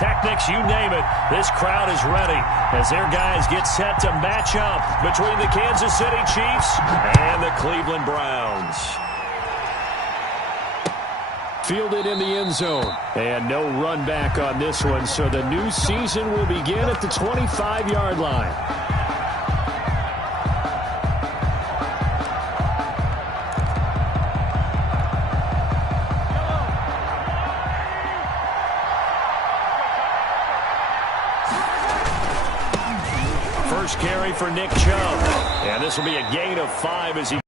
pyrotechnics, you name it. This crowd is ready as their guys get set to match up between the Kansas City Chiefs and the Cleveland Browns. Fielded in the end zone. And no run back on this one, so the new season will begin at the 25-yard line. First carry for Nick Chubb. And this will be a gain of 5 as he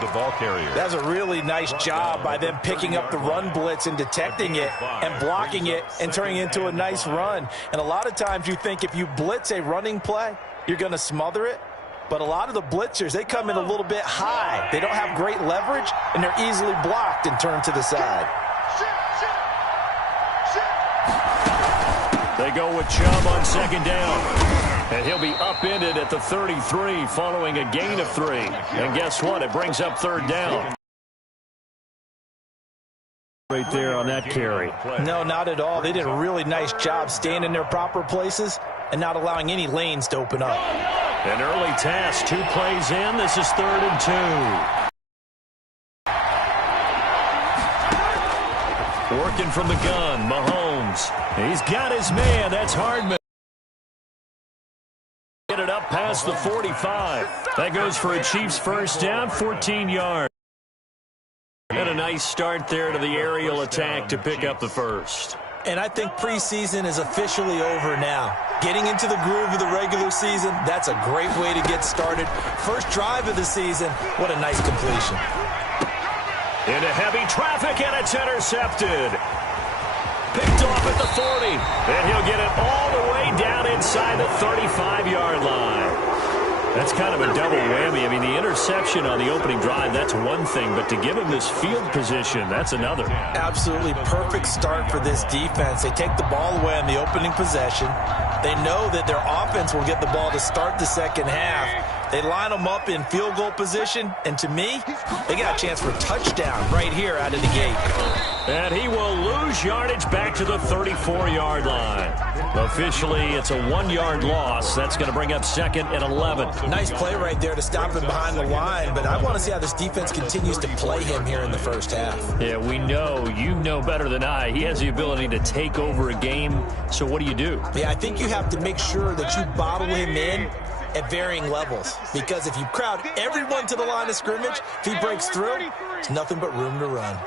the ball carrier. That's a really nice job by them picking up the run blitz and detecting it and blocking it and turning it into a nice run. And a lot of times you think if you blitz a running play, you're going to smother it. But a lot of the blitzers, they come in a little bit high. They don't have great leverage, and they're easily blocked and turned to the side. They go with Chubb on second down. And he'll be upended at the 33 following a gain of 3. And guess what? It brings up third down. Right there on that carry. No, not at all. They did a really nice job staying in their proper places and not allowing any lanes to open up. An early task, 2 plays in. This is 3rd and 2. Working from the gun, Mahomes. He's got his man. That's Hardman. Get it up past the 45. That goes for a Chiefs first down, 14 yards. And a nice start there to the aerial attack to pick up the first. And I think preseason is officially over now. Getting into the groove of the regular season, that's a great way to get started. First drive of the season, what a nice completion. Into heavy traffic, and it's intercepted. Picked off at the 40, and he'll get it all the way down inside the 35-yard line. That's kind of a double whammy. I mean, the interception on the opening drive, that's one thing, but to give him this field position, that's another. Absolutely perfect start for this defense. They take the ball away on the opening possession. They know that their offense will get the ball to start the second half. They line them up in field goal position, and to me, they got a chance for a touchdown right here out of the gate. And he will lose yardage back to the 34-yard line. Officially, it's a 1-yard loss. That's going to bring up 2nd and 11. Nice play right there to stop him behind the line, but I want to see how this defense continues to play him here in the first half. Yeah, we know. You know better than I. He has the ability to take over a game, so what do you do? Yeah, I think you have to make sure that you bottle him in at varying levels, because if you crowd everyone to the line of scrimmage, if he breaks through, it's nothing but room to run.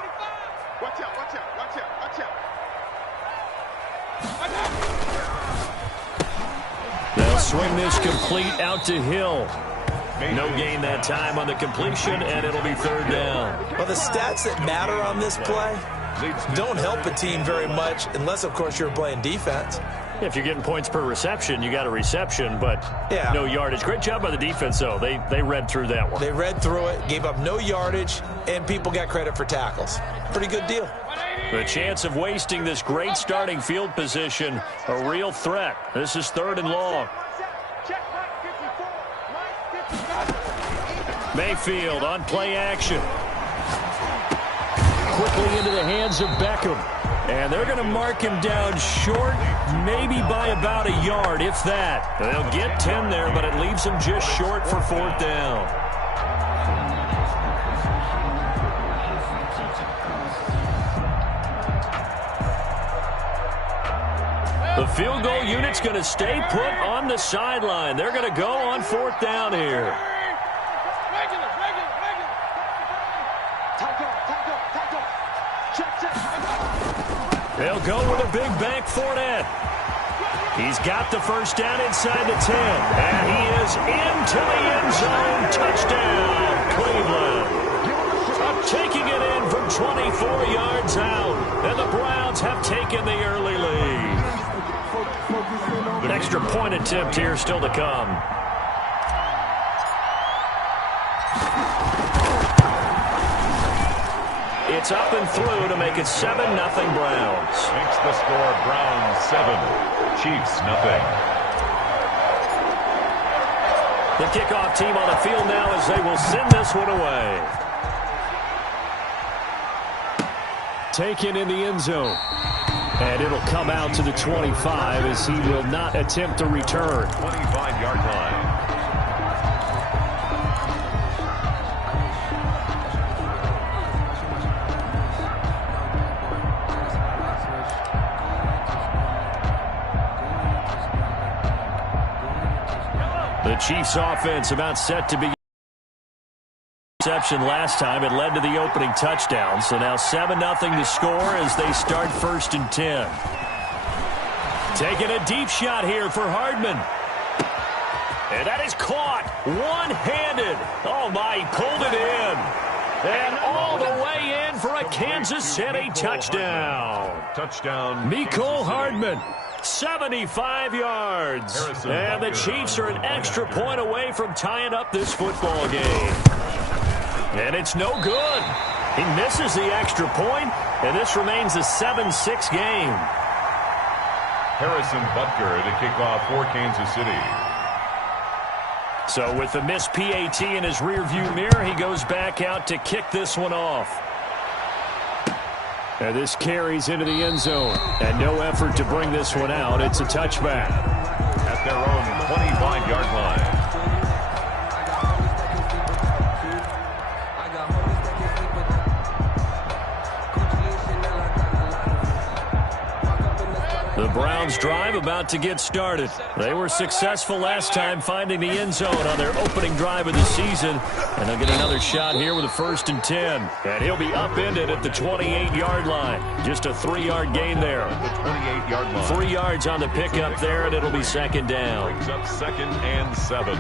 Watch out, watch out, watch out, watch out. They'll swing this complete out to Hill. No gain that time on the completion, and it'll be 3rd down. Well, the stats that matter on this play don't help a team very much unless, of course, you're playing defense. If you're getting points per reception, you got a reception, but yeah, no yardage. Great job by the defense, though. They read through that one. They read through it, gave up no yardage, and people got credit for tackles. Pretty good deal. The chance of wasting this great starting field position, a real threat. This is 3rd and long. Mayfield on play action. Quickly into the hands of Beckham. And they're going to mark him down short, maybe by about a yard, if that. They'll get 10 there, but it leaves him just short for 4th down. The field goal unit's going to stay put on the sideline. They're going to go on 4th down here. They'll go with a big bank Fournette. He's got the first down inside the 10. And he is into the end zone. Touchdown, Cleveland. Taking it in from 24 yards out. And the Browns have taken the early lead. An extra point attempt here still to come. It's up and through to make it 7-0 Browns. Makes the score Browns 7, Chiefs 0. The kickoff team on the field now as they will send this one away. Taken in the end zone. And it'll come out to the 25 as he will not attempt to return. 25-yard line. The Chiefs offense about set to begin. Reception last time. It led to the opening touchdown. So now 7-0 to score as they start 1st and 10. Taking a deep shot here for Hardman. And that is caught one-handed. Oh, my, he pulled it in. And all the way in for a Kansas City touchdown. Touchdown. Mecole Hardman. 75 yards. And the Chiefs are an extra point away from tying up this football game. And it's no good. He misses the extra point, and this remains a 7-6 game. Harrison Butker to kick off for Kansas City. So with the missed PAT in his rearview mirror, he goes back out to kick this one off. And this carries into the end zone. And no effort to bring this one out. It's a touchback. At their own 25-yard line. The Browns drive about to get started. They were successful last time finding the end zone on their opening drive of the season. And they'll get another shot here with a 1st and 10. And he'll be upended at the 28-yard line. Just a 3-yard gain there. The 28-yard line. 3 yards on the pickup there, and it'll be 2nd down. Brings up 2nd and 7.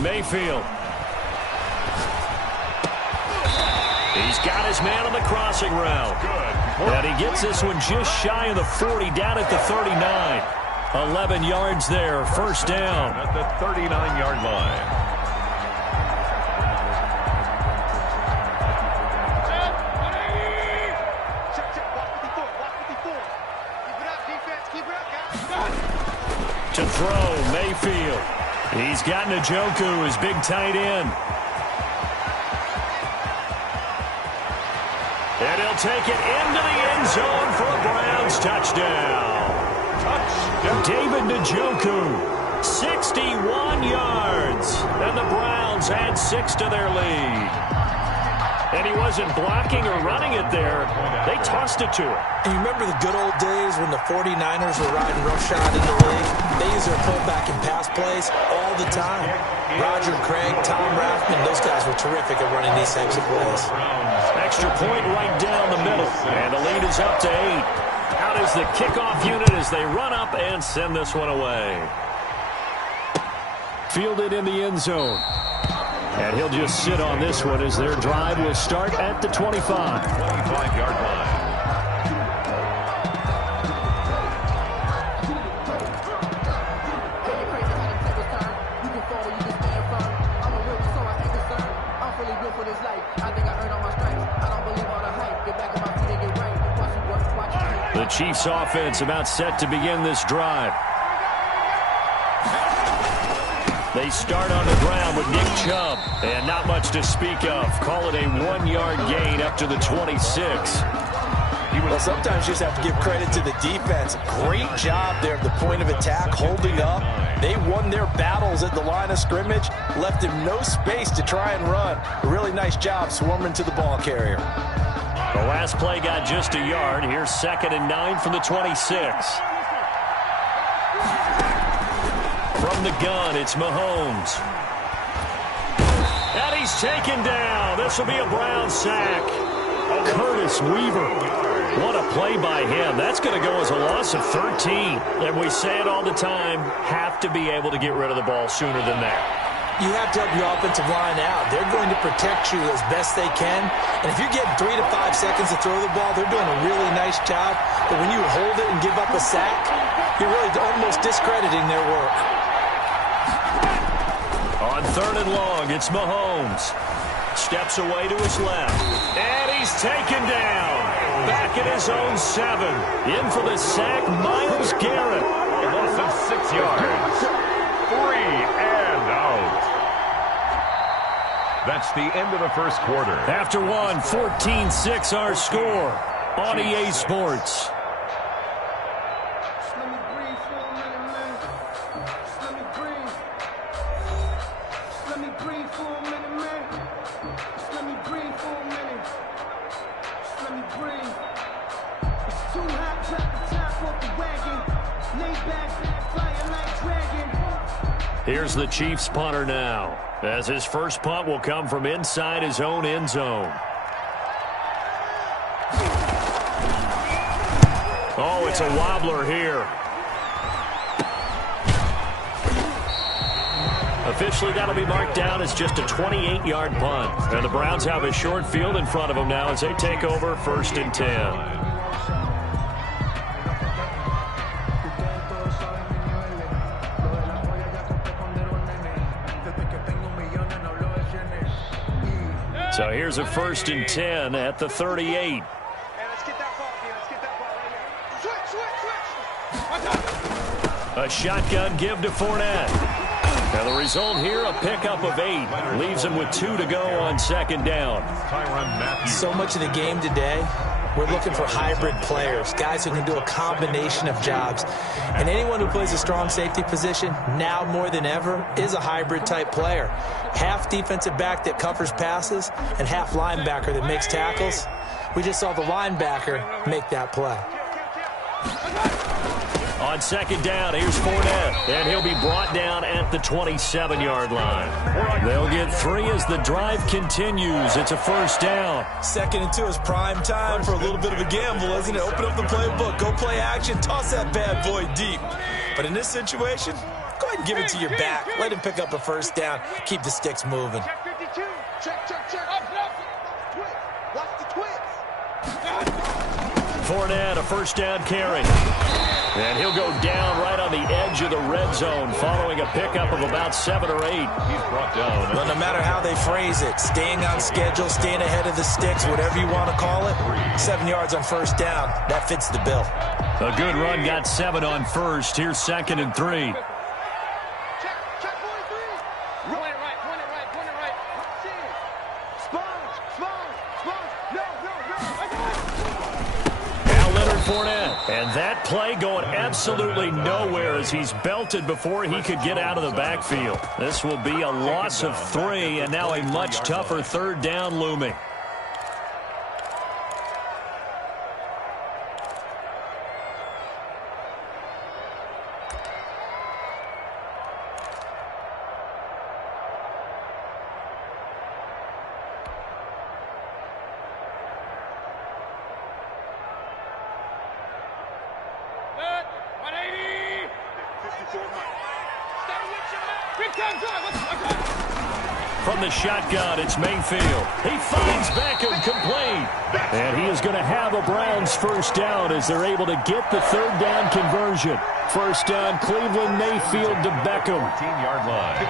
Mayfield. He's got his man on the crossing route. Good. And he gets this one just shy of the 40, down at the 39. 11 yards there, 1st down. At the 39-yard line. To throw, Mayfield. He's got Njoku, his big tight end. And he'll take it into the end zone for a Browns touchdown. David Njoku, 61 yards. And the Browns add 6 to their lead. And he wasn't blocking or running it there. They tossed it to him. And you remember the good old days when the 49ers were riding roughshod in the league? They used their pullback and pass plays all the time. Roger Craig, Tom Rathman, those guys were terrific at running these types of plays. Extra point right down the middle. And the lead is up to 8. Out is the kickoff unit as they run up and send this one away. Fielded in the end zone. And he'll just sit on this one as their drive will start at the 25. 25-yard line. The Chiefs offense about set to begin this drive. They start on the ground with Nick Chubb, and not much to speak of. Call it a 1-yard gain up to the 26. Well, sometimes you just have to give credit to the defense. Great job there at the point of attack, holding up. They won their battles at the line of scrimmage, left him no space to try and run. A really nice job swarming to the ball carrier. The last play got just a yard. Here's 2nd and 9 from the 26. From the gun, it's Mahomes. And he's taken down. This will be a Brown sack. Curtis Weaver. What a play by him. That's going to go as a loss of 13. And we say it all the time, have to be able to get rid of the ball sooner than that. You have to help your offensive line out. They're going to protect you as best they can. And if you're getting 3 to 5 seconds to throw the ball, they're doing a really nice job. But when you hold it and give up a sack, you're really almost discrediting their work. On 3rd and long, it's Mahomes. Steps away to his left. And he's taken down. Back at his own 7. In for the sack, Myles Garrett. A loss of 6 yards. 3 and out. That's the end of the first quarter. After one, 14-6 our score on EA Sports. Here's the Chiefs punter now, as his first punt will come from inside his own end zone. Oh, it's a wobbler here. Officially, that'll be marked down as just a 28-yard punt. And the Browns have a short field in front of them now as they take over 1st and 10. So here's a 1st and 10 at the 38. Hey, let's get that ball here. Let's get that ball right here. Switch. A shotgun give to Fournette. And the result here, a pickup of 8. Leaves him with 2 to go on 2nd down. So much of the game today, we're looking for hybrid players, guys who can do a combination of jobs. And anyone who plays a strong safety position, now more than ever, is a hybrid type player. Half defensive back that covers passes and half linebacker that makes tackles. We just saw the linebacker make that play. On 2nd down, here's Fournette, and he'll be brought down at the 27-yard line. They'll get 3 as the drive continues. It's a 1st down. 2nd and 2 is prime time for a little bit of a gamble, isn't it? Open up the playbook, go play action, toss that bad boy deep. But in this situation, go ahead and give it to your back. Let him pick up a 1st down. Keep the sticks moving. Check 52. Check. Twitch. Watch the twitch. Fournette, a 1st down carry. And he'll go down right on the edge of the red zone following a pickup of about 7 or 8. He's brought down. Well, no matter how they phrase it, staying on schedule, staying ahead of the sticks, whatever you want to call it, 7 yards on 1st down, that fits the bill. A good run got 7 on 1st. Here's 2nd and 3. Check 43. Point it right. Sponge. No. Now Leonard Fournette. And that play going absolutely nowhere as he's belted before he could get out of the backfield. This will be a loss of 3 and now a much tougher 3rd down looming. From the shotgun, it's Mayfield. He finds Beckham complete. And he is going to have a Browns 1st down as they're able to get the 3rd down conversion. 1st down, Cleveland, Mayfield to Beckham. 14-yard line.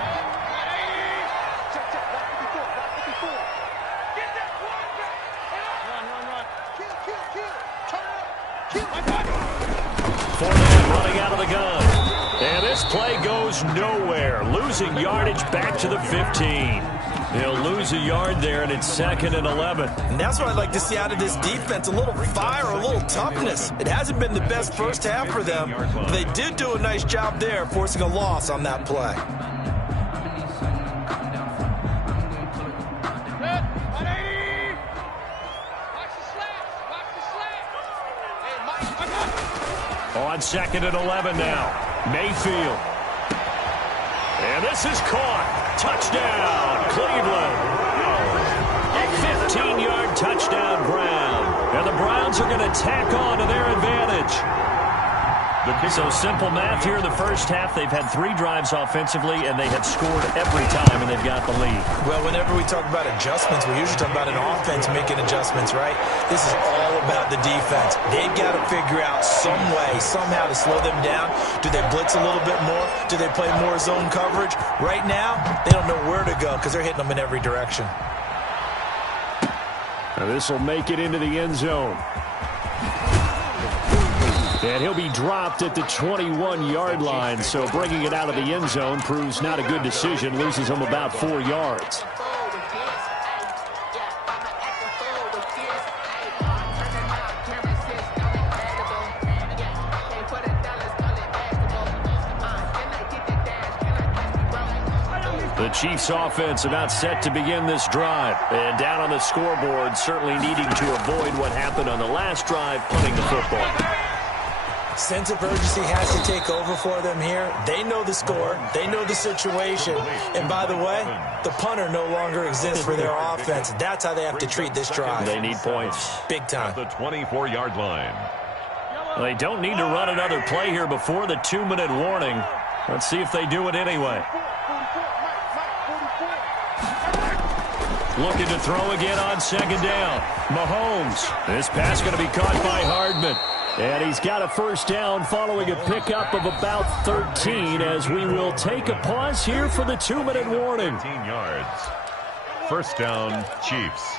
Fournette running out of the gun. And this play goes nowhere. Losing yardage back to the 15. He'll lose a yard there, and it's 2nd and 11. And that's what I'd like to see out of this defense, a little fire, a little toughness. It hasn't been the best first half for them, but they did do a nice job there, forcing a loss on that play. On 2nd and 11 now. Mayfield. And this is caught. Touchdown, Cleveland. A 15-yard touchdown Brown. And the Browns are going to tack on to their advantage. So simple math here in the first half. They've had 3 drives offensively, and they have scored every time, and they've got the lead. Well, whenever we talk about adjustments, we usually talk about an offense making adjustments, right? This is all about the defense. They've got to figure out some way, somehow to slow them down. Do they blitz a little bit more? Do they play more zone coverage? Right now, they don't know where to go because they're hitting them in every direction. Now this will make it into the end zone. And he'll be dropped at the 21-yard line, so bringing it out of the end zone proves not a good decision. Loses him about 4 yards. The Chiefs offense about set to begin this drive. And down on the scoreboard, certainly needing to avoid what happened on the last drive, punting the football. Sense of urgency has to take over for them here. They know the score. They know the situation. And by the way, the punter no longer exists for their offense. That's how they have to treat this drive. They need points. Big time. The 24-yard line. Well, they don't need to run another play here before the 2-minute warning. Let's see if they do it anyway. Looking to throw again on second down. Mahomes. This pass going to be caught by Hardman. And he's got a first down following a pickup of about 13 as we will take a pause here for the 2-minute warning. 15 yards. First down, Chiefs.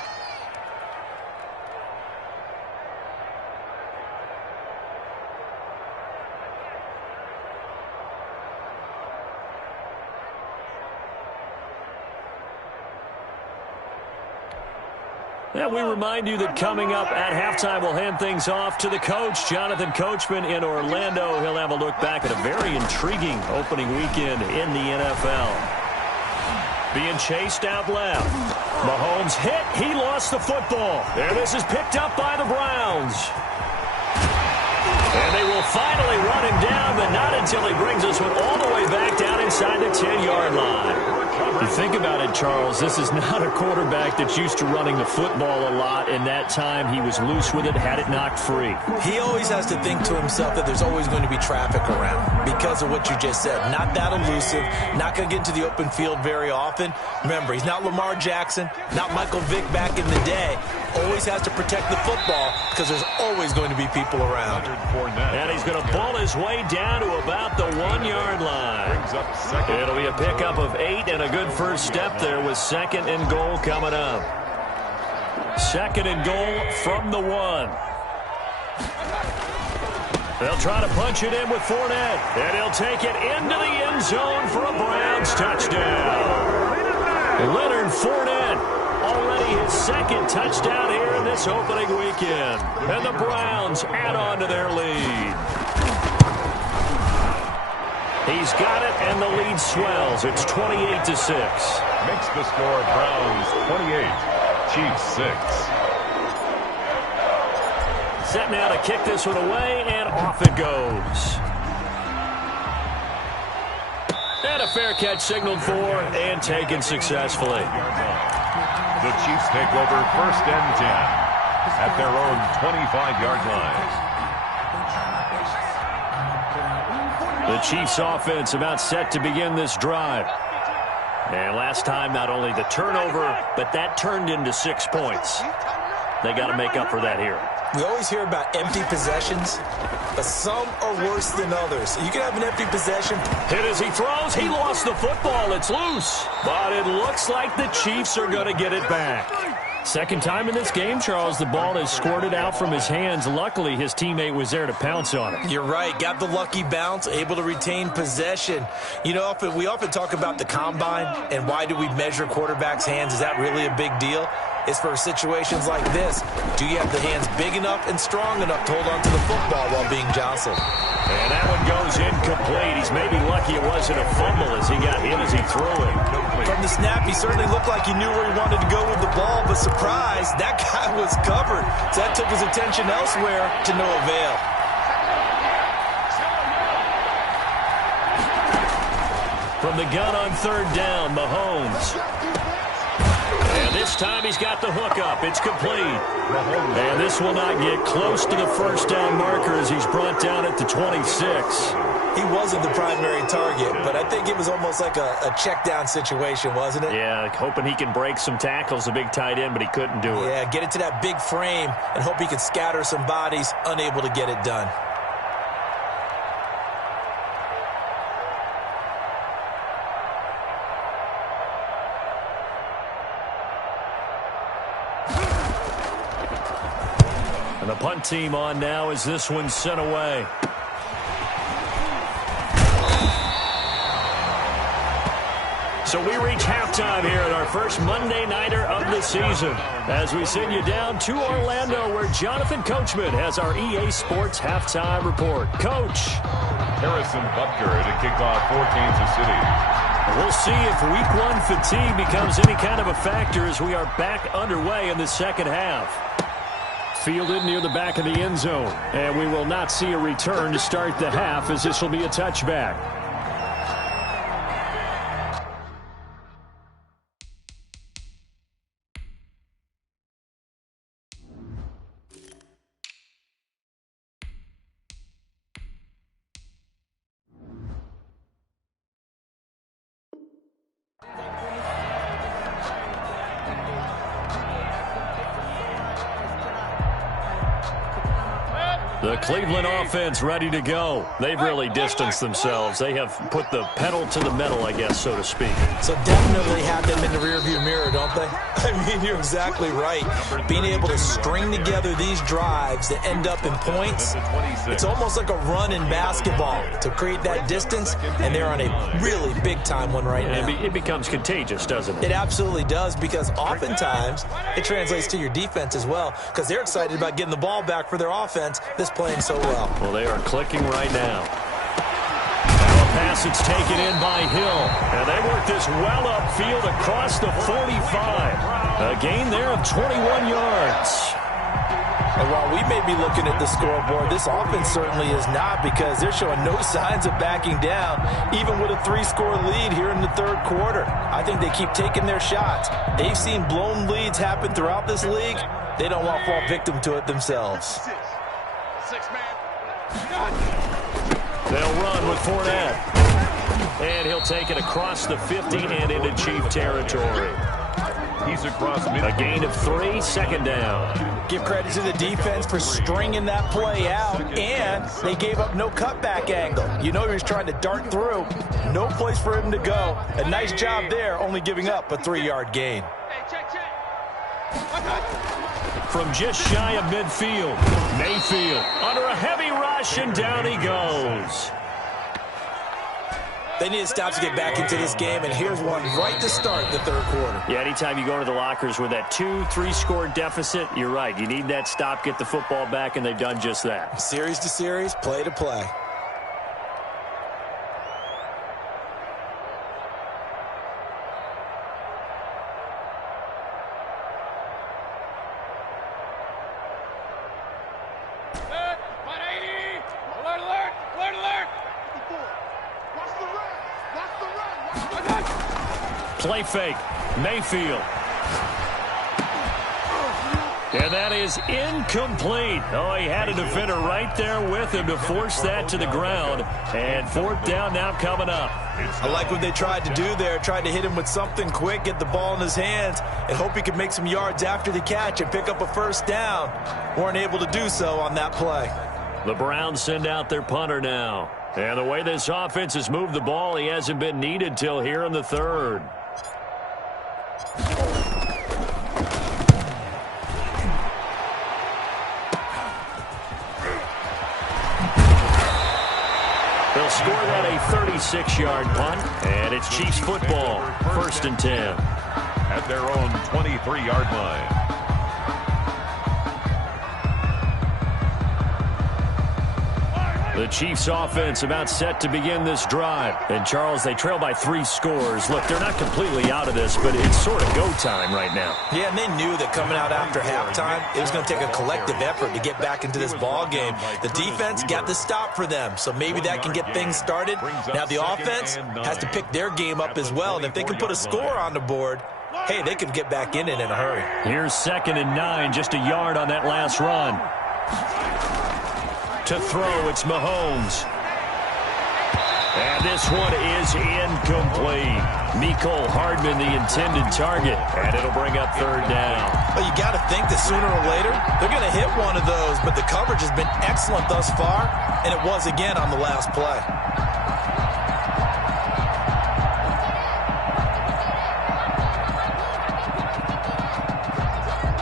Yeah, we remind you that coming up at halftime, we'll hand things off to the coach, Jonathan Coachman in Orlando. He'll have a look back at a very intriguing opening weekend in the NFL. Being chased out left. Mahomes hit. He lost the football. There, this is picked up by the Browns. And they will finally run him down, but not until he brings this one all the way back down inside the 10-yard line. You think about it, Charles, this is not a quarterback that's used to running the football a lot, and that time he was loose with it, had it knocked free. He always has to think to himself that there's always going to be traffic around because of what you just said. Not that elusive, not going to get into the open field very often. Remember, he's not Lamar Jackson, not Michael Vick back in the day. Always has to protect the football because there's always going to be people around. And he's going to ball his way down to about the 1-yard line. It'll be a pickup of 8 and a good first step there with second and goal coming up. Second and goal from the 1. They'll try to punch it in with Fournette. And he'll take it into the end zone for a Browns touchdown. Leonard Fournette. Already his second touchdown here in this opening weekend. And the Browns add on to their lead. He's got it, and the lead swells. It's 28-6. Makes the score Browns 28, Chiefs 6. Set now to kick this one away, and off it goes. And a fair catch signaled for and taken successfully. The Chiefs take over first and 10 at their own 25-yard line. The Chiefs offense about set to begin this drive. And last time, not only the turnover, but that turned into 6 points. They got to make up for that here. We always hear about empty possessions, but some are worse than others. You can have an empty possession. Hit as he throws. He lost the football. It's loose. But it looks like the Chiefs are going to get it back. Second time in this game, Charles, the ball has squirted out from his hands. Luckily, his teammate was there to pounce on it. You're right. Got the lucky bounce, able to retain possession. You know, we often talk about the combine and why do we measure quarterbacks' hands. Is that really a big deal? It's for situations like this. Do you have the hands big enough and strong enough to hold on to the football while being jostled? And that one goes incomplete. He's maybe lucky it wasn't a fumble as he got hit as he threw it. From the snap, he certainly looked like he knew where he wanted to go with the ball, but surprise, that guy was covered. So that took his attention elsewhere to no avail. From the gun on third down, Mahomes. And this time he's got the hook up. It's complete. And this will not get close to the first down marker as he's brought down at the 26. He wasn't the primary target, but I think it was almost like a check down situation, wasn't it? Yeah, hoping he can break some tackles, a big tight end, but he couldn't do it. Yeah, get it to that big frame and hope he can scatter some bodies, unable to get it done. And the punt team on now as this one's sent away. So we reach halftime here at our first Monday Nighter of the season as we send you down to Orlando where Jonathan Coachman has our EA Sports Halftime Report. Coach. Harrison Butker to kick off for Kansas City. We'll see if week one fatigue becomes any kind of a factor as we are back underway in the second half. Fielded near the back of the end zone. And we will not see a return to start the half as this will be a touchback. The Cleveland offense ready to go. They've really distanced themselves. They have put the pedal to the metal, I guess, so to speak. So definitely have them in the rearview mirror, don't they? I mean, you're exactly right. Being able to string together these drives that end up in points, it's almost like a run in basketball to create that distance, and they're on a really big-time one right now. It becomes contagious, doesn't it? It absolutely does, because oftentimes it translates to your defense as well, because they're excited about getting the ball back for their offense that's playing so well. Well, they are clicking right now. Now a pass that's taken in by Hill. And they work this well upfield across the 45. A gain there of 21 yards. And while we may be looking at the scoreboard, this offense certainly is not, because they're showing no signs of backing down, even with a 3-score lead here in the third quarter. I think they keep taking their shots. They've seen blown leads happen throughout this league. They don't want to fall victim to it themselves. They'll run with Fournette. And he'll take it across the 50 and into Chief territory. He's across mid. A gain of 3, second down. Give credit to the defense for stringing that play out, and they gave up no cutback angle. You know he was trying to dart through. No place for him to go. A nice job there, only giving up a 3-yard gain. From just shy of midfield, Mayfield under a heavy rush, and down he goes. They need to stop to get back into this game, and here's one right to start the third quarter. Yeah, anytime you go to the lockers with that 2-3-score deficit, you're right. You need that stop, get the football back, and they've done just that. Series to series, play to play. Play fake, Mayfield. And that is incomplete. Oh, he had a defender right there with him to force that to the ground. And fourth down now coming up. I like what they tried to do there. Tried to hit him with something quick, get the ball in his hands, and hope he could make some yards after the catch and pick up a first down. Weren't able to do so on that play. The Browns send out their punter now. And the way this offense has moved the ball, he hasn't been needed till here in the third. They'll score that a 36-yard punt, and it's Chiefs football, 1st and 10. At their own 23-yard line. The Chiefs offense about set to begin this drive. And, Charles, they trail by 3 scores. Look, they're not completely out of this, but it's sort of go time right now. Yeah, and they knew that coming out after halftime, it was going to take a collective effort to get back into this ball game. The defense got the stop for them, so maybe that can get things started. Now the offense has to pick their game up as well, and if they can put a score on the board, hey, they could get back in it in a hurry. Here's 2nd and 9, just a yard on that last run. To throw, it's Mahomes. And this one is incomplete. Mecole Hardman, the intended target, and it'll bring up 3rd down. Well, you got to think that sooner or later, they're going to hit one of those, but the coverage has been excellent thus far, and it was again on the last play.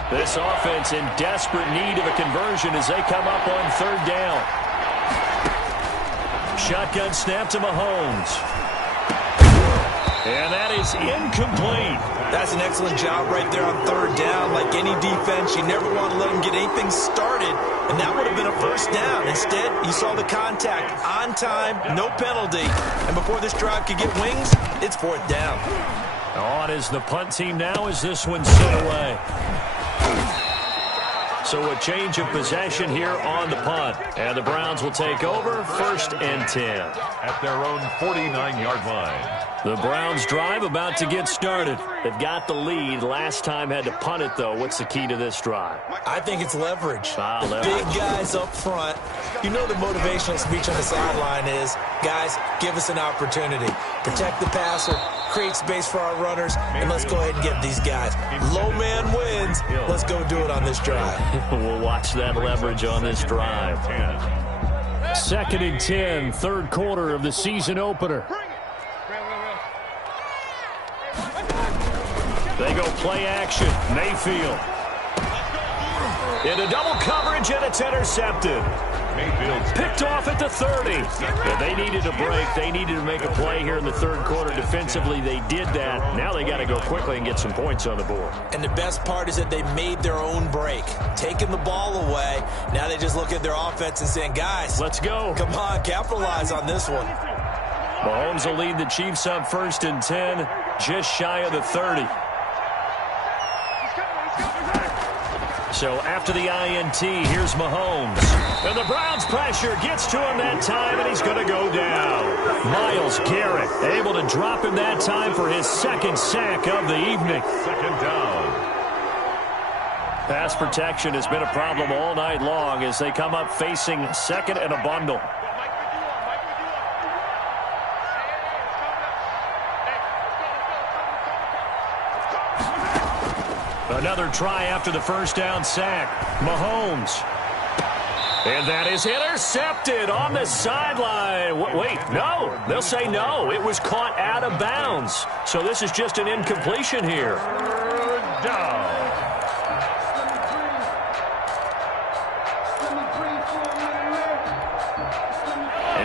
This offense in desperate need of a conversion as they come up on 3rd down. Shotgun snap to Mahomes. And that is incomplete. That's an excellent job right there on 3rd down. Like any defense, you never want to let them get anything started, and that would have been a 1st down. Instead, you saw the contact on time, no penalty. And before this drive could get wings, it's 4th down. On is the punt team now as this one's sent away. So a change of possession here on the punt. And the Browns will take over 1st and 10. At their own 49-yard line. The Browns drive about to get started. They've got the lead. Last time had to punt it, though. What's the key to this drive? I think it's leverage. Leverage. Big guys up front. You know the motivational speech on the sideline is, guys, give us an opportunity. Protect the passer, create space for our runners, and let's go ahead and get these guys. Low man wins. Let's go do it on this drive. We'll watch that leverage on this drive. 2nd and 10, 3rd quarter of the season opener. They go play action. Mayfield. Into double coverage, and it's intercepted. Mayfield's Picked off at the 30. Yeah, they needed a break. They needed to make a play here in the 3rd quarter. Defensively, they did that. Now they got to go quickly and get some points on the board. And the best part is that they made their own break. Taking the ball away. Now they just look at their offense and saying, guys, Let's go. come on, capitalize on this one. Mahomes will lead the Chiefs up 1st and 10, just shy of the 30. So after the INT, here's Mahomes. And the Browns pressure gets to him that time, and he's going to go down. Myles Garrett able to drop him that time for his 2nd sack of the evening. 2nd down. Pass protection has been a problem all night long as they come up facing 2nd and a bundle. Another try after the 1st down sack. Mahomes. And that is intercepted on the sideline. Wait, no. They'll say no. It was caught out of bounds. So this is just an incompletion here. 3rd down.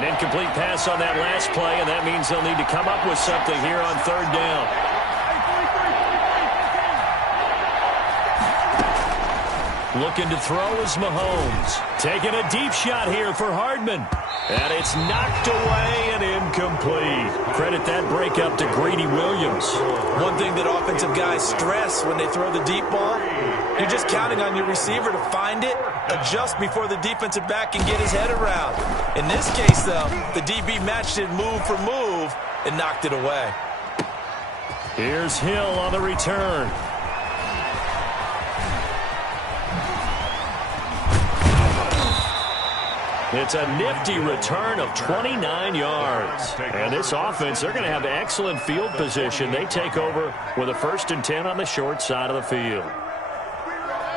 An incomplete pass on that last play, and that means they'll need to come up with something here on 3rd down. Looking to throw is Mahomes. Taking a deep shot here for Hardman. And it's knocked away and incomplete. Credit that breakup to Greedy Williams. One thing that offensive guys stress when they throw the deep ball, you're just counting on your receiver to find it, adjust before the defensive back can get his head around. In this case, though, the DB matched it move for move and knocked it away. Here's Hill on the return. It's a nifty return of 29 yards. And this offense, they're going to have excellent field position. They take over with a 1st and 10 on the short side of the field.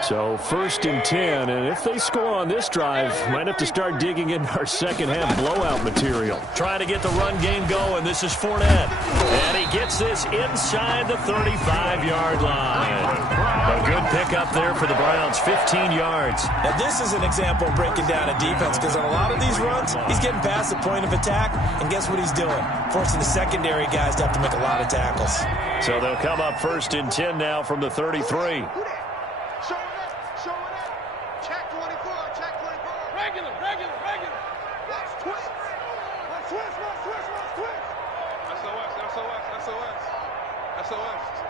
So 1st and 10, and if they score on this drive, might have to start digging into our 2nd half blowout material. Trying to get the run game going. This is Fournette. And he gets this inside the 35-yard line. A good pickup there for the Browns, 15 yards. Now this is an example of breaking down a defense, because on a lot of these runs, he's getting past the point of attack, and guess what he's doing? Forcing the secondary guys to have to make a lot of tackles. So they'll come up 1st and 10 now from the 33. Check 24, check 24. Regular. Watch twist. Watch twist.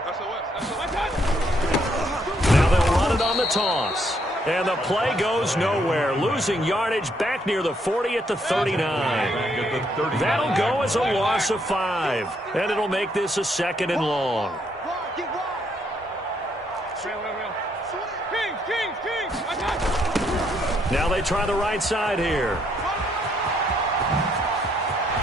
SOS. Now they'll run it on the toss. And the play goes nowhere. Losing yardage back near the 40 at the 39. That'll go as a loss of 5. And it'll make this a 2nd and long. Now they try the right side here.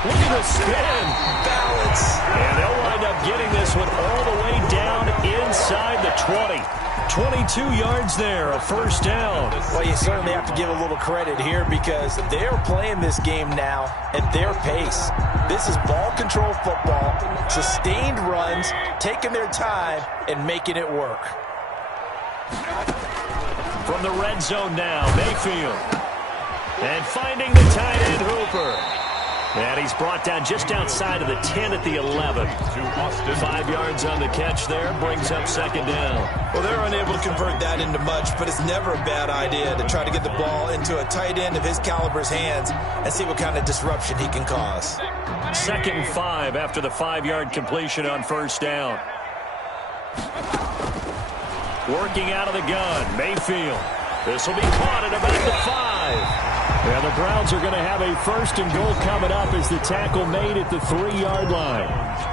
Look at the spin. Balance. And they'll wind up getting this one all the way down inside the 20. 22 yards there, a first down. Well, you certainly have to give a little credit here because they're playing this game now at their pace. This is ball control football, sustained runs, taking their time and making it work. From the red zone now, Mayfield. And finding the tight end Hooper. And he's brought down just outside of the 10 at the 11. 5 yards on the catch there, brings up second down. Well, they're unable to convert that into much, but it's never a bad idea to try to get the ball into a tight end of his caliber's hands and see what kind of disruption he can cause. 2nd and 5 after the 5-yard completion on first down. Working out of the gun, Mayfield. This will be caught at about the 5. And the Browns are going to have a 1st and goal coming up as the tackle made at the 3-yard line.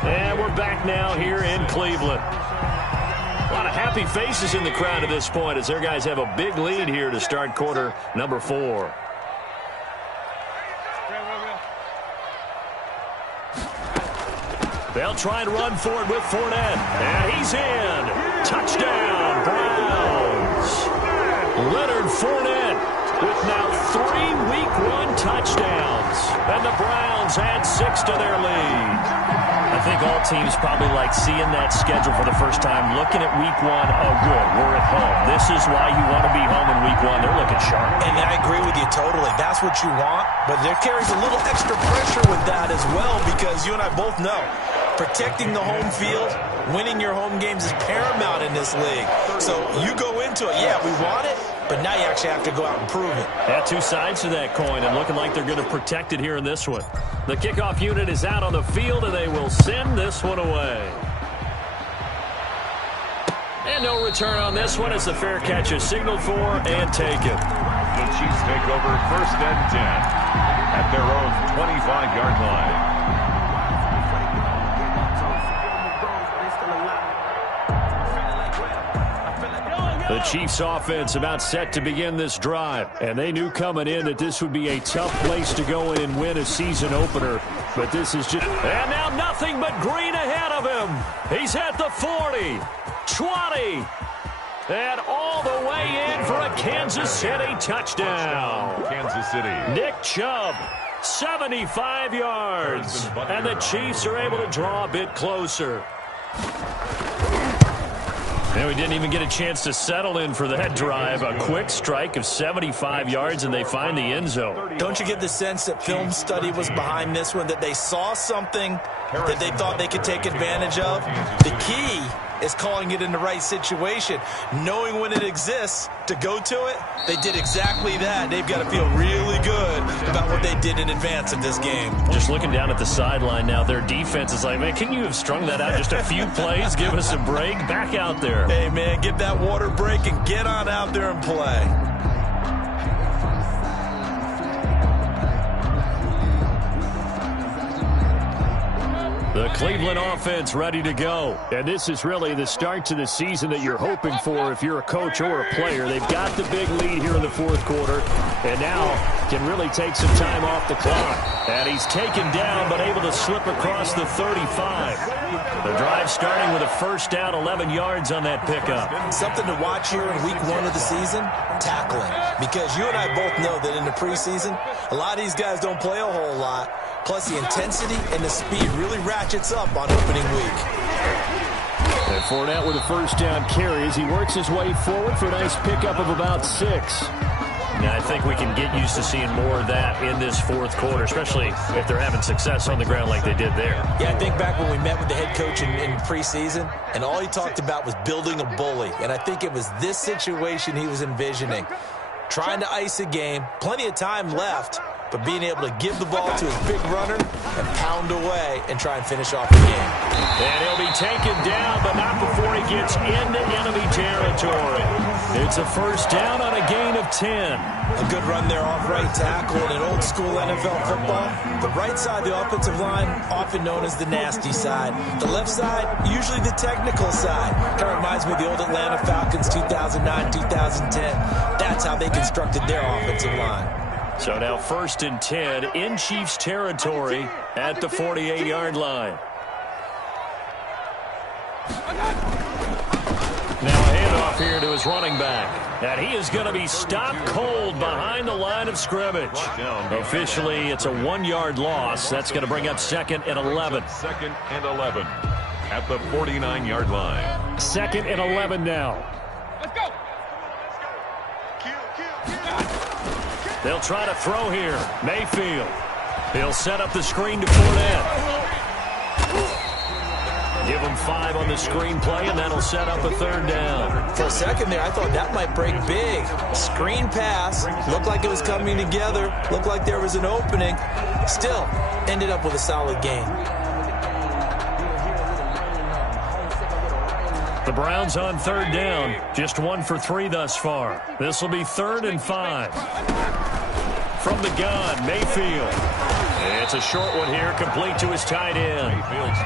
And we're back now here in Cleveland. A lot of happy faces in the crowd at this point as their guys have a big lead here to start quarter number 4. They'll try and run for it with Fournette. And he's in. Touchdown, Browns. Leonard Fournette with now 3 Week 1 touchdowns. And the Browns add 6 to their lead. I think all teams probably like seeing that schedule for the first time, looking at Week 1, oh good, we're at home. This is why you want to be home in Week 1. They're looking sharp. And I agree with you totally. That's what you want, but there carries a little extra pressure with that as well because you and I both know protecting the home field, winning your home games is paramount in this league. So you go into it, yeah, we want it, but now you actually have to go out and prove it. Yeah, 2 sides to that coin, and looking like they're going to protect it here in this one. The kickoff unit is out on the field, and they will send this one away. And no return on this one as the fair catch is signaled for and taken. The Chiefs take over 1st and 10 at their own 25-yard line. The Chiefs offense about set to begin this drive, and they knew coming in that this would be a tough place to go in and win a season opener, but this is just... And now nothing but green ahead of him. He's at the 40, 20, and all the way in for a Kansas City touchdown. Kansas City. Nick Chubb, 75 yards, and the Chiefs are able to draw a bit closer. And we didn't even get a chance to settle in for that drive. A quick strike of 75 yards, and they find the end zone. Don't you get the sense that film study was behind this one, that they saw something that they thought they could take advantage of? The key is calling it in the right situation, knowing when it exists to go to it. They did exactly that. They've got to feel really good about what they did in advance of this game. Just looking down at the sideline now, their defense is like, man, can you have strung that out just a few plays? Give us a break. Back out there. Hey, man, get that water break and get on out there and play. The Cleveland offense ready to go. And this is really the start to the season that you're hoping for if you're a coach or a player. They've got the big lead here in the 4th quarter and now can really take some time off the clock. And he's taken down but able to slip across the 35. The drive starting with a 1st down, 11 yards on that pickup. Something to watch here in Week 1 of the season, tackling. Because you and I both know that in the preseason, a lot of these guys don't play a whole lot. Plus, the intensity and the speed really ratchets up on opening week. And Fournette with a 1st down carry as he works his way forward for a nice pickup of about 6. Now, I think we can get used to seeing more of that in this 4th quarter, especially if they're having success on the ground like they did there. Yeah, I think back when we met with the head coach in preseason, and all he talked about was building a bully. And I think it was this situation he was envisioning. Trying to ice a game, plenty of time left, but being able to give the ball to his big runner and pound away and try and finish off the game. And he'll be taken down, but not before he gets into enemy territory. It's a first down on a gain of 10. A good run there off right tackle in an old-school NFL football. The right side, the offensive line, often known as the nasty side. The left side, usually the technical side. Kind of reminds me of the old Atlanta Falcons 2009, 2010. That's how they constructed their offensive line. So now 1st and 10 in Chiefs territory at the 48-yard line. Now a handoff here to his running back. And he is going to be stopped cold behind the line of scrimmage. Officially, it's a 1-yard loss. That's going to bring up 2nd and 11. 2nd and 11 at the 49-yard line. 2nd and 11 now. Let's go. They'll try to throw here. Mayfield. He'll set up the screen to Fournette. Give him 5 on the screen play, and that'll set up a 3rd down. For a second there, I thought that might break big. Screen pass. Looked like it was coming together. Looked like there was an opening. Still, ended up with a solid gain. The Browns on 3rd down. Just 1 for 3 thus far. This will be 3rd and 5. From the gun, Mayfield. It's a short one here, complete to his tight end.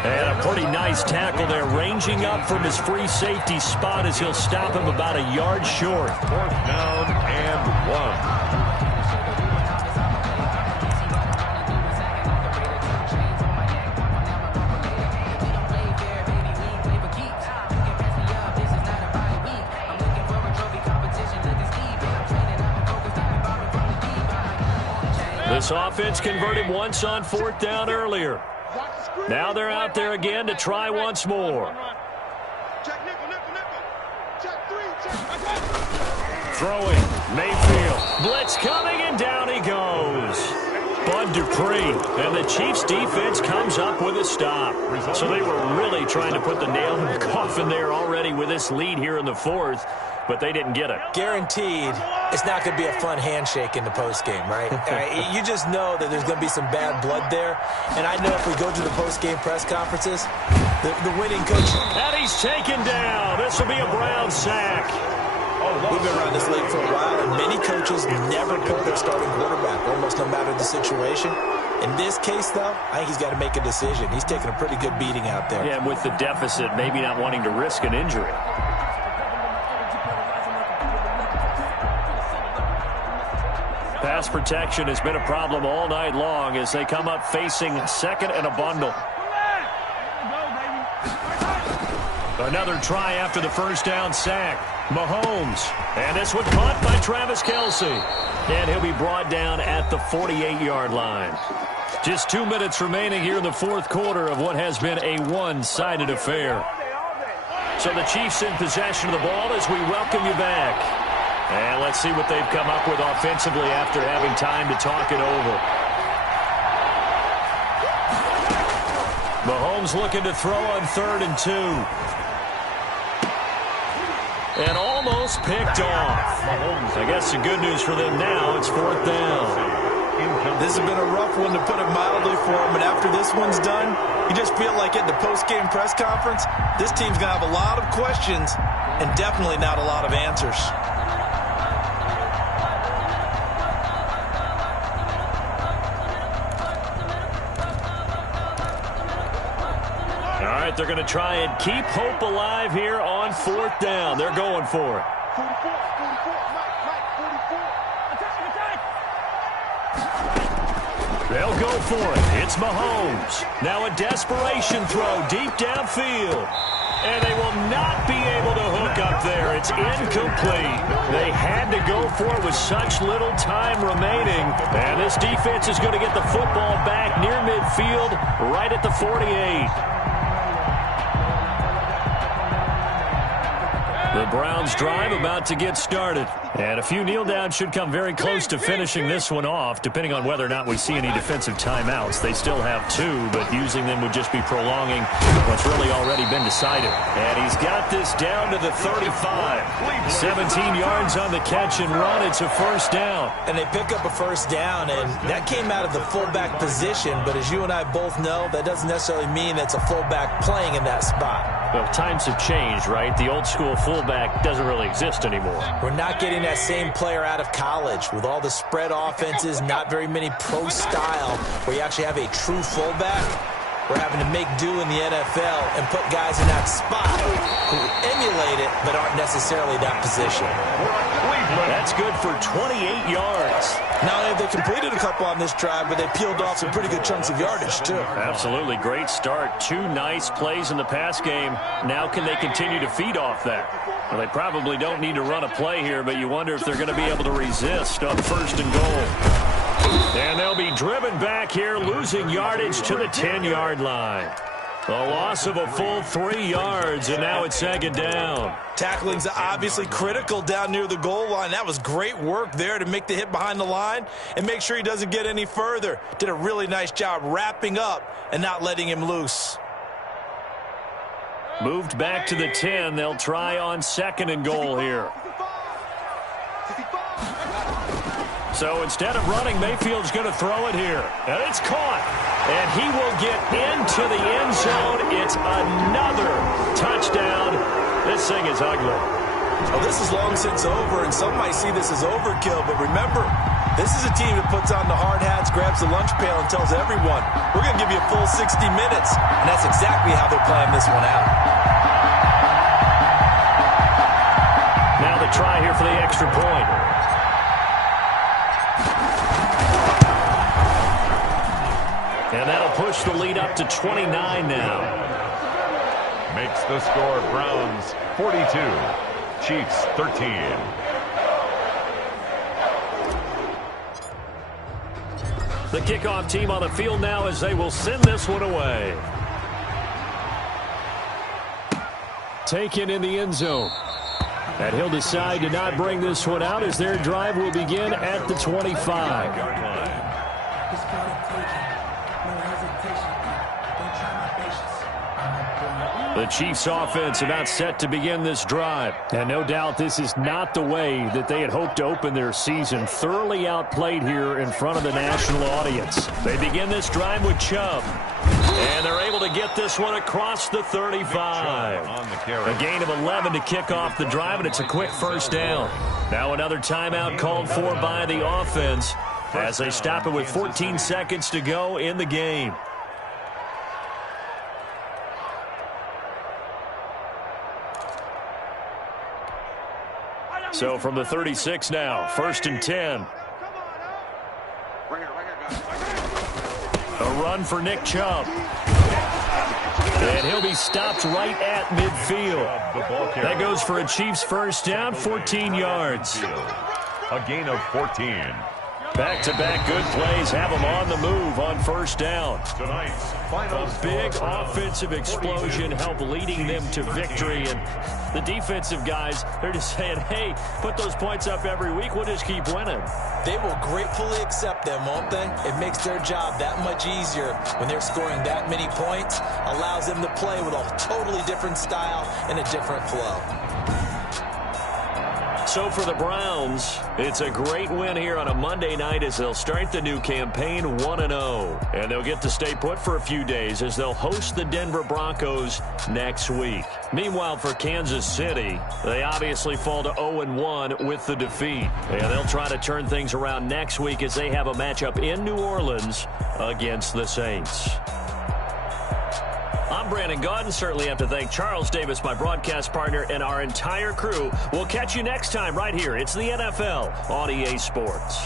And a pretty nice tackle there, ranging up from his free safety spot as he'll stop him about a yard short. 4th down and 1. This offense converted once on 4th down earlier. Now they're out there again to try once more. Throwing, Mayfield. Blitz coming, and down he goes. Bud Dupree, and the Chiefs defense comes up with a stop. So they were really trying to put the nail in the coffin there already with this lead here in the 4th, but they didn't get it. Guaranteed, it's not going to be a fun handshake in the postgame, right? You just know that there's going to be some bad blood there. And I know if we go to the postgame press conferences, the winning coach... And he's taken down. This will be a Brown sack. We've been around this league for a while, and many coaches never pull their starting quarterback, almost no matter the situation. In this case, though, I think he's got to make a decision. He's taking a pretty good beating out there. Yeah, with the deficit, maybe not wanting to risk an injury. Pass protection has been a problem all night long as they come up facing 2nd and a bundle. Another try after the 1st down sack. Mahomes. And this one caught by Travis Kelce. And he'll be brought down at the 48-yard line. Just 2 minutes remaining here in the 4th quarter of what has been a one-sided affair. So the Chiefs in possession of the ball as we welcome you back. And let's see what they've come up with offensively after having time to talk it over. Mahomes looking to throw on 3rd and 2. And almost picked off. I guess the good news for them now, it's 4th down. This has been a rough one, to put it mildly, for them. And after this one's done, you just feel like at the post-game press conference, this team's going to have a lot of questions and definitely not a lot of answers. All right, they're going to try and keep hope alive here on 4th down. They're going for it. 44, Mike, 44. Attack! They'll go for it. It's Mahomes. Now a desperation throw deep downfield. And they will not be able to hook up there. It's incomplete. They had to go for it with such little time remaining. And this defense is going to get the football back near midfield, right at the 48. The Browns drive about to get started. And a few kneel downs should come very close to finishing this one off, depending on whether or not we see any defensive timeouts. They still have 2, but using them would just be prolonging what's really already been decided. And he's got this down to the 35. 17 yards on the catch and run. It's a first down. And they pick up a first down, and that came out of the fullback position. But as you and I both know, that doesn't necessarily mean that's a fullback playing in that spot. Well, times have changed, right? The old school fullback doesn't really exist anymore. We're not getting that same player out of college. With all the spread offenses, not very many pro style where you actually have a true fullback. We're having to make do in the NFL and put guys in that spot who emulate it but aren't necessarily that position. That's good for 28 yards. Not only have they completed a couple on this drive, but they peeled off some pretty good chunks of yardage, too. Absolutely. Great start. 2 nice plays in the pass game. Now can they continue to feed off that? Well, they probably don't need to run a play here, but you wonder if they're going to be able to resist on first and goal. And they'll be driven back here, losing yardage to the 10-yard line. A loss of a full 3 yards, and now it's second down. Tackling's obviously critical down near the goal line. That was great work there to make the hit behind the line and make sure he doesn't get any further. Did a really nice job wrapping up and not letting him loose. Moved back to the 10. They'll try on second and goal here. So instead of running, Mayfield's going to throw it here. And it's caught. And he will get into the end zone. It's another touchdown. This thing is ugly. Well, this is long since over, and some might see this as overkill. But remember, this is a team that puts on the hard hats, grabs the lunch pail, and tells everyone, we're going to give you a full 60 minutes. And that's exactly how they're playing this one out. Now the try here for the extra point. And that'll push the lead up to 29 now. Makes the score Browns 42, Chiefs 13. The kickoff team on the field now as they will send this one away. Taken in the end zone. And he'll decide to not bring this one out as their drive will begin at the 25-yard line. The Chiefs offense about set to begin this drive. And no doubt this is not the way that they had hoped to open their season. Thoroughly outplayed here in front of the national audience. They begin this drive with Chubb. And they're able to get this one across the 35. A gain of 11 to kick off the drive, and it's a quick first down. Now another timeout called for by the offense as they stop it with 14 seconds to go in the game. So from the 36 now, first and 10. A run for Nick Chubb. And he'll be stopped right at midfield. That goes for a Chiefs first down, 14 yards. A gain of 14. Back-to-back good plays have them on the move on first down. A big offensive explosion helped leading them to victory. And the defensive guys, they're just saying, hey, put those points up every week. We'll just keep winning. They will gratefully accept them, won't they? It makes their job that much easier when they're scoring that many points. Allows them to play with a totally different style and a different flow. So for the Browns, it's a great win here on a Monday night as they'll start the new campaign 1-0. And they'll get to stay put for a few days as they'll host the Denver Broncos next week. Meanwhile, for Kansas City, they obviously fall to 0-1 with the defeat. And they'll try to turn things around next week as they have a matchup in New Orleans against the Saints. I'm Brandon Gaudin. Certainly have to thank Charles Davis, my broadcast partner, and our entire crew. We'll catch you next time right here. It's the NFL on EA Sports.